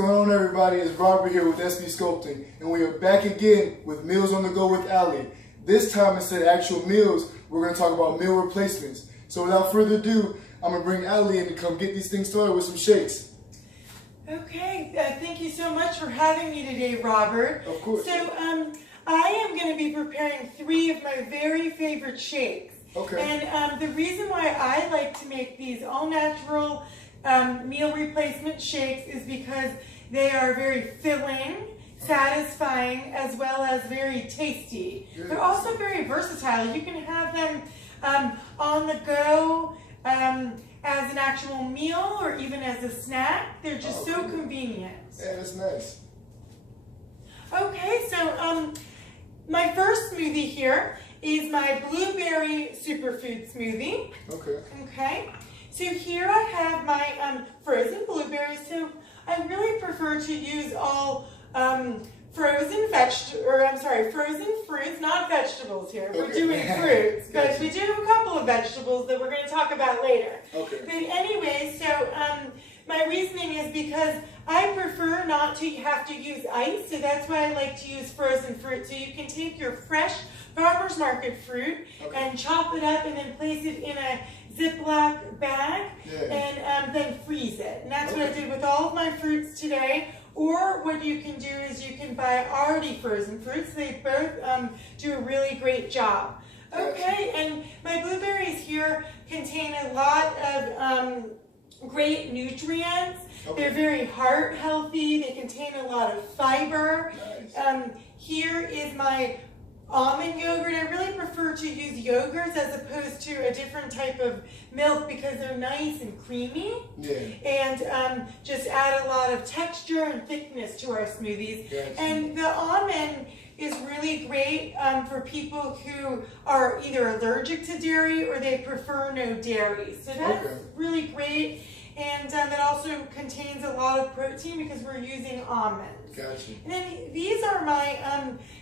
What's going on, everybody? It's Robert here with SB Sculpting, and we are back again with Meals on the Go with Ali. This time, instead of actual meals, we're going to talk about meal replacements. So without further ado, I'm going to bring Ali in to come get these things started with some shakes. Okay, thank you so much for having me today, Robert. Of course. So I am going to be preparing 3 of my very favorite shakes. Okay. And the reason why I like to make these all-natural meal replacement shakes is because they are very filling, satisfying, as well as very tasty. Good. They're also very versatile. You can have them on the go as an actual meal or even as a snack. They're just so convenient. Yeah, that's nice. Okay, so my first smoothie here is my blueberry superfood smoothie. Okay. Okay, so here I have my frozen blueberries. So I really prefer to use all frozen fruits, not vegetables here. We're doing fruits, but Gotcha. we do have a couple of vegetables that we're going to talk about later. Okay. But anyway, so my reasoning is because I prefer not to have to use ice, so that's why I like to use frozen fruit. So you can take your fresh farmer's market fruit and chop it up and then place it in a Ziploc bag and then freeze it. And that's what I did with all of my fruits today. Or what you can do is you can buy already frozen fruits. They both do a really great job. Okay, and my blueberries here contain a lot of great nutrients. They're very heart healthy. They contain a lot of fiber. Nice. Here is my almond yogurt. I really prefer to use yogurts as opposed to a different type of milk because they're nice and creamy. Yeah. And just add a lot of texture and thickness to our smoothies. Gotcha. And the almond is really great for people who are either allergic to dairy or they prefer no dairy. So that's really great. And it also contains a lot of protein because we're using almonds. Gotcha. And then these are my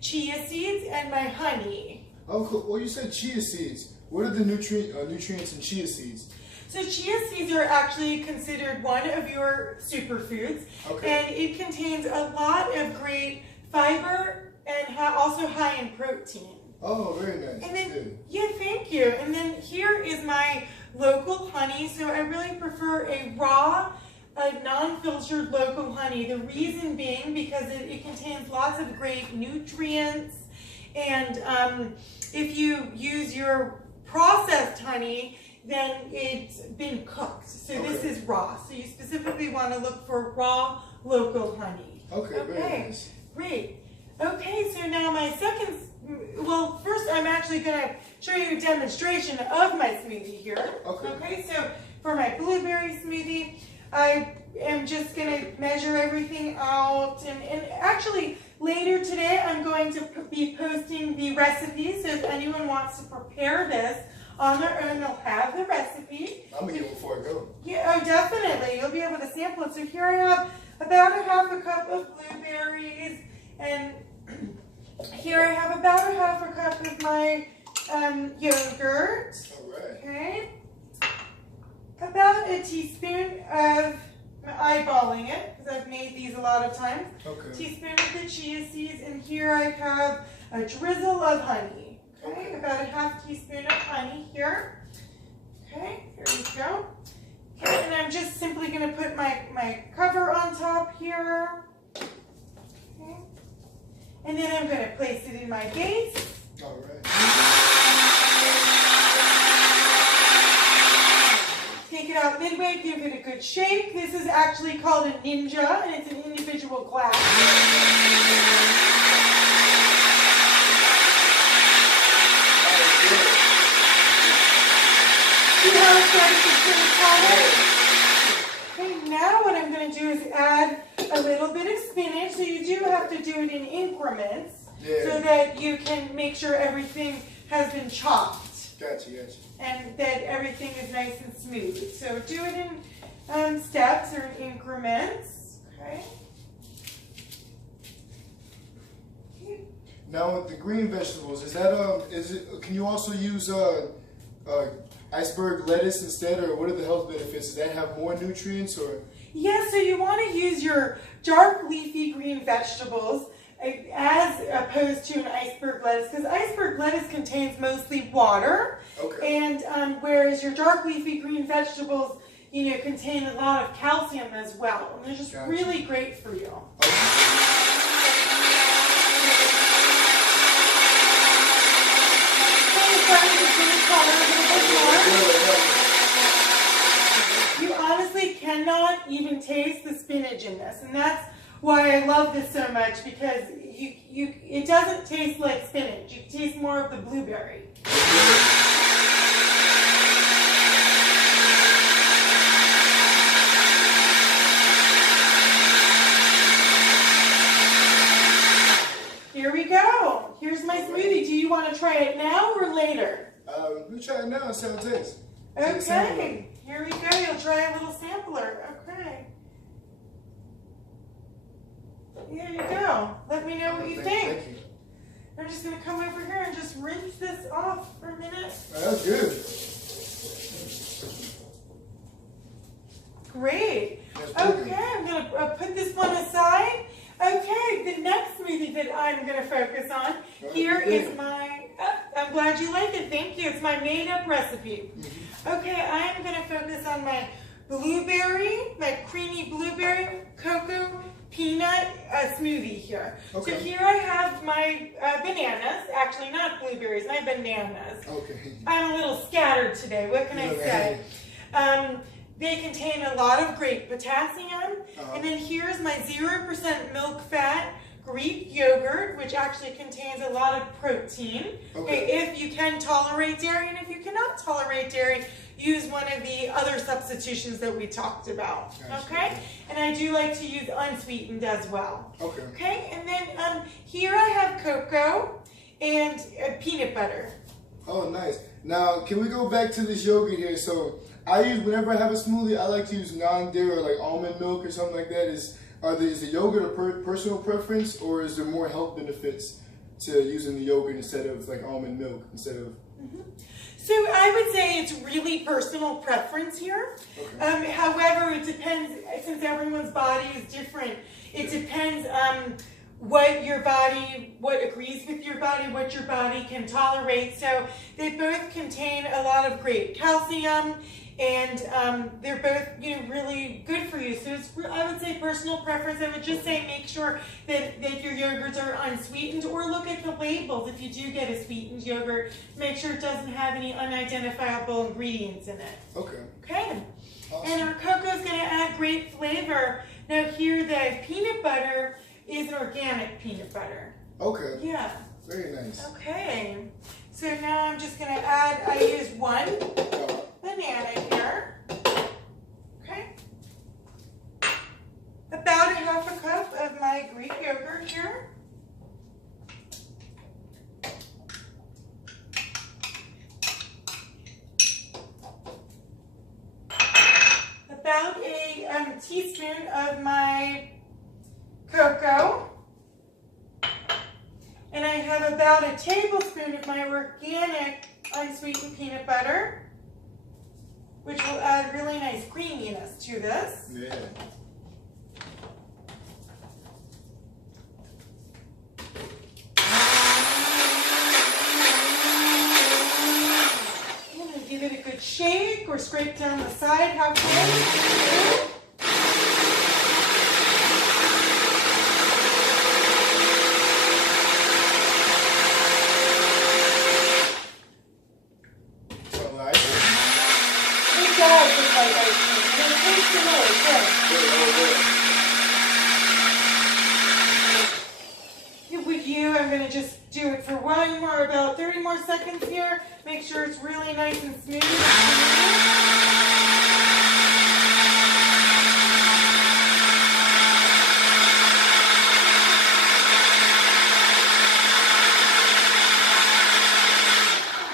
chia seeds and my honey. Oh, cool. Well, you said chia seeds. What are the nutrients in chia seeds? So chia seeds are actually considered one of your superfoods. And it contains a lot of great fiber and also high in protein. Oh, very nice. And then, thank you. And then here is my local honey. So I really prefer a raw, non-filtered local honey. The reason being because it contains lots of great nutrients. And if you use your processed honey, then it's been cooked. So this is raw. So you specifically want to look for raw local honey. Okay, very nice. Great. Okay, so now my second, well, first I'm actually going to show you a demonstration of my smoothie here. Okay, so for my blueberry smoothie, I am just going to measure everything out. And actually, later today, I'm going to be posting the recipe. So if anyone wants to prepare this on their own, they'll have the recipe. I'm going to get it before I go. Yeah, oh, definitely. You'll be able to sample it. So here I have about a half a cup of blueberries. And here I have about a half a cup of my yogurt. All right. Okay. About a teaspoon of, I'm eyeballing it because I've made these a lot of times. Teaspoon of the chia seeds, and here I have a drizzle of honey. Okay, about a half teaspoon of honey here. Okay, here we go. Okay, and I'm just simply going to put my cover on top here. Okay. And then I'm going to place it in my base. All right. Take it out midway, give it a good shake. This is actually called a ninja, and it's an individual glass. See how it starts to turn color? Okay, now what I'm going to do is add a little bit of spinach. So you do have to do it in increments so that you can make sure everything has been chopped. Gotcha. And that everything is nice and smooth. So do it in steps or in increments. Okay. Now with the green vegetables, can you also use iceberg lettuce instead, or what are the health benefits? Does that have more nutrients, or? Yeah, so you want to use your dark leafy green vegetables as opposed to an iceberg lettuce, because iceberg lettuce contains mostly water, and whereas your dark leafy green vegetables, you know, contain a lot of calcium as well, and they're just really great for you. You honestly cannot even taste the spinach in this, and that's why I love this so much, because it doesn't taste like spinach. You taste more of the blueberry. Here we go. Here's my smoothie. Do you want to try it now or later? We try it now and see how it tastes. Okay. Here we go. You'll try a little sampler. Okay. There you go. Let me know what you think. Thank you. I'm just going to come over here and just rinse this off for a minute. That's good. Great. Okay, I'm going to put this one aside. Okay, the next smoothie that I'm going to focus on here is my, I'm glad you like it, thank you. It's my made-up recipe. Okay, I'm going to focus on my blueberry, my creamy blueberry, cocoa, peanut smoothie here. Okay. So here I have my bananas, actually not blueberries, my bananas. Okay. I'm a little scattered today, what can I say? They contain a lot of great potassium, and then here's my 0% milk fat Greek yogurt, which actually contains a lot of protein. Okay, if you can tolerate dairy, and if you cannot tolerate dairy, use one of the other substitutions that we talked about. Okay, and I do like to use unsweetened as well. Okay, and then here I have cocoa and peanut butter. Oh, nice. Now, can we go back to this yogurt here? So, whenever I have a smoothie, I like to use non-dairy or like almond milk or something like that. Is the yogurt a personal preference, or is there more health benefits to using the yogurt instead of like almond milk instead of? So I would say it's really personal preference here. However, it depends, since everyone's body is different, it depends what agrees with your body, what your body can tolerate. So they both contain a lot of great calcium, and they're both, you know, really good for you. So it's, I would say, personal preference. I would just say make sure that your yogurts are unsweetened, or look at the labels. If you do get a sweetened yogurt, make sure it doesn't have any unidentifiable ingredients in it. Okay. Awesome. And our cocoa is going to add great flavor. Now here, the peanut butter is an organic peanut butter. Okay. Yeah. Very nice. Okay. So now I'm just going to add, I use one banana here. Okay. About a half a cup of my Greek yogurt here. About a teaspoon of my cocoa. And I have about a tablespoon of my organic unsweetened peanut butter, which will add really nice creaminess to this. Yeah. I'm going to give it a good shake or scrape down the side. How close? With you, I'm going to just do it for about 30 more seconds here. Make sure it's really nice and smooth.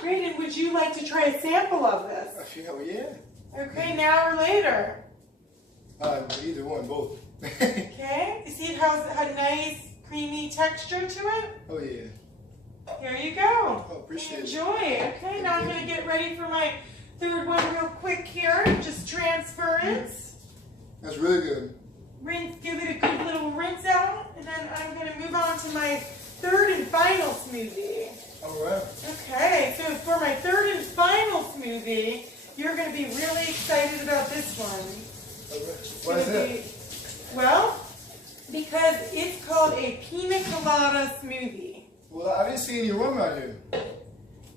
Great, and would you like to try a sample of this? Hell yeah. Okay, now or later? Either one, both. Okay, you see how nice, creamy texture to it? Oh yeah. Here you go. Oh, appreciate Enjoy. it. Okay, now I'm going to get ready for my third one real quick here. Just transfer it. That's really good. rinse, give it a good little rinse out, and then I'm going to move on to my third and final smoothie. All right. Okay, so for my third and final smoothie, you're going to be really excited about this one. All right. Why is that? Well, because it's called a pina colada smoothie. Well, I didn't see any rum out here.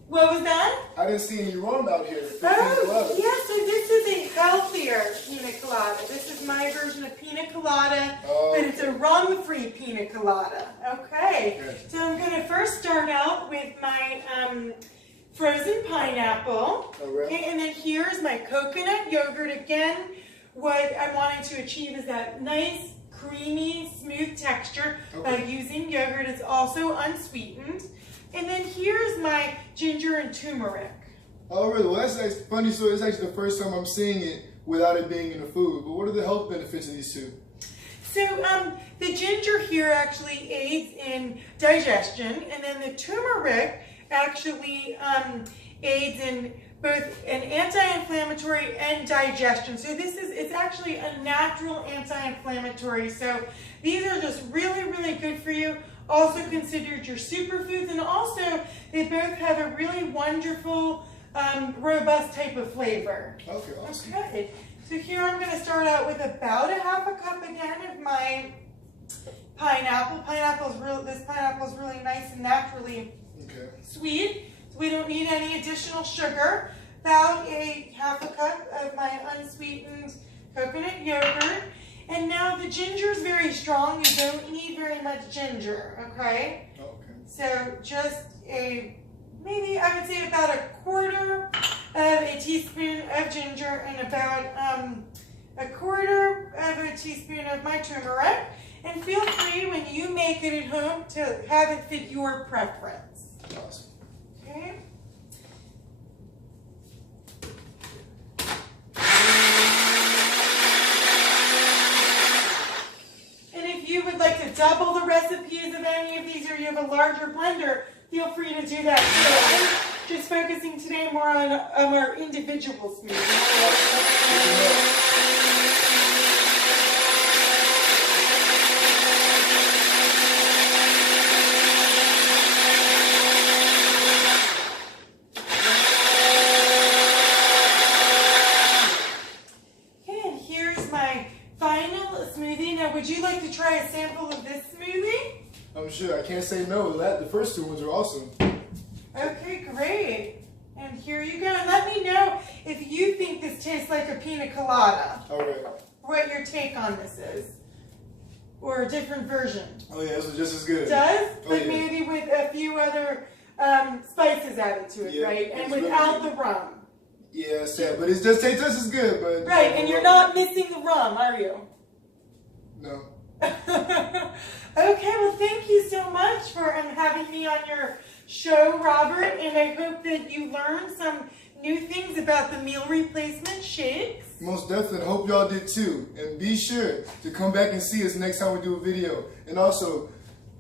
What was that? I didn't see any rum out here. Oh, yeah, so this is a healthier pina colada. This is my version of pina colada, but it's a rum-free pina colada. Okay, so I'm going to first start out with my frozen pineapple. Okay, and then here's my coconut yogurt. Again, what I'm wanting to achieve is that nice, creamy, smooth texture by using yogurt. It's also unsweetened. And then here's my ginger and turmeric. Oh, really? Well, that's actually funny. So it's actually the first time I'm seeing it without it being in the food. But what are the health benefits of these two? So the ginger here actually aids in digestion, and then the turmeric actually aids in both an anti-inflammatory and digestion. So it's actually a natural anti-inflammatory. So these are just really, really good for you. Also considered your superfoods, and also they both have a really wonderful, robust type of flavor. Okay, awesome. Okay, so here I'm going to start out with about a half a cup again of my pineapple. This pineapple is really nice and naturally sweet, so we don't need any additional sugar. About a half a cup of my unsweetened coconut yogurt. And now the ginger is very strong. You don't need very much ginger, okay? Okay. So just maybe I would say about a quarter of a teaspoon of ginger and about a quarter of a teaspoon of my turmeric. And feel free when you make it at home to have it fit your preference. Awesome. Okay. Double the recipes of any of these, or you have a larger blender, feel free to do that too. I'm just focusing today more on our individual smoothies. Would you like to try a sample of this smoothie? I'm sure. I can't say no. The first two ones are awesome. Okay, great. And here you go. And let me know if you think this tastes like a pina colada. All right. What your take on this is. Or a different version. Oh, yeah, this is just as good. Does? Oh, But yeah. maybe with a few other spices added to it, right? And without the rum. Yeah, sad. But it just tastes just as good. But right, and you're not missing the rum, are you? No. Okay, well, thank you so much for having me on your show, Robert, and I hope that you learned some new things about the meal replacement shakes. Most definitely. I hope y'all did too. And be sure to come back and see us next time we do a video. And also,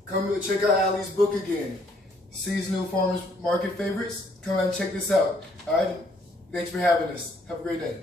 come check out Allie's book again. Seasonal Farmers Market Favorites. Come out and check this out. All right? Thanks for having us. Have a great day.